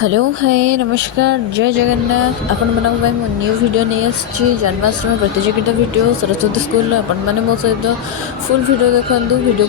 hello hi नमस्कार जय जगन्नाथ आपण मानक मो न्यू वीडियो नहीं आसी जन्माष्टमी प्रतियोगिता वीडियो सरस्वती स्कूल आपण मैंने मो सहित फुल वीडियो देखु वीडियो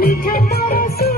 मीठा तारा